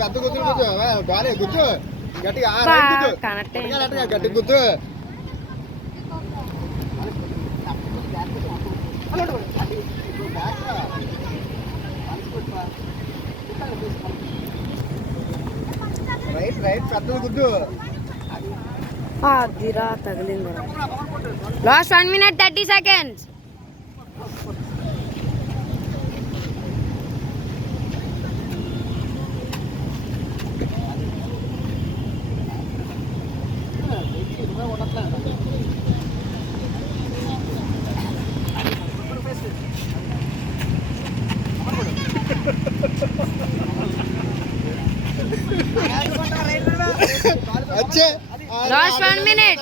పెద్ద గుర్తులు కూర్చో బాలే కూర్చో గట్టిగా గట్టి కూర్చో రైట్ రైట్ పెద్ద గుద్దు అదిరా తగిలింది. Last 1 minute 30 seconds. Last 1 minute.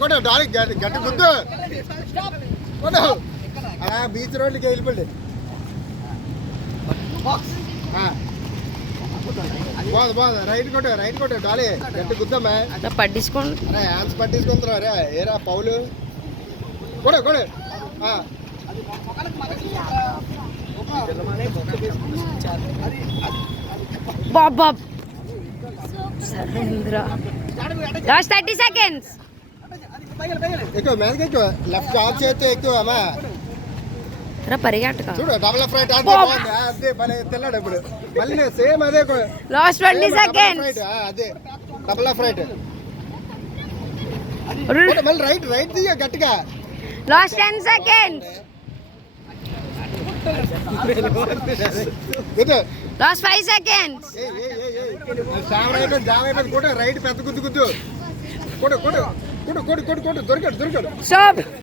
కొట్టు డాలి గట్టి గుద్దు కొట్టు బీచ్ రోడ్లకి వెళ్ళిపోండి. బాగుంది రైట్ కొట్టు డాలి గట్టి గుద్దమ్మా పట్టించుకోండి. అరే హ్యాండ్స్ పట్టించుకుంటున్నావు రే ఏరా పౌలు కొడు బాబా సరేంద్ర. Last 30 seconds. ఎక్కువ మీదకి ఎక్కువ లెఫ్ట్ ఆఫ్ చేస్తే ఎక్కువ అమ్మా పరిగెట్టక చూడు డబుల్ ఫ్రైట్ అదే భలే తెల్లాడు ఇప్పుడు మళ్ళీ సేమ్ అదే లాస్ట్ 20 seconds. అదే డబుల్ ఫ్రైట్ మళ్ళీ రైట్ తీయ గట్టిగా. Last 10 seconds. Last 5 seconds. Right పెద్ద గుద్దు దొరికాడు.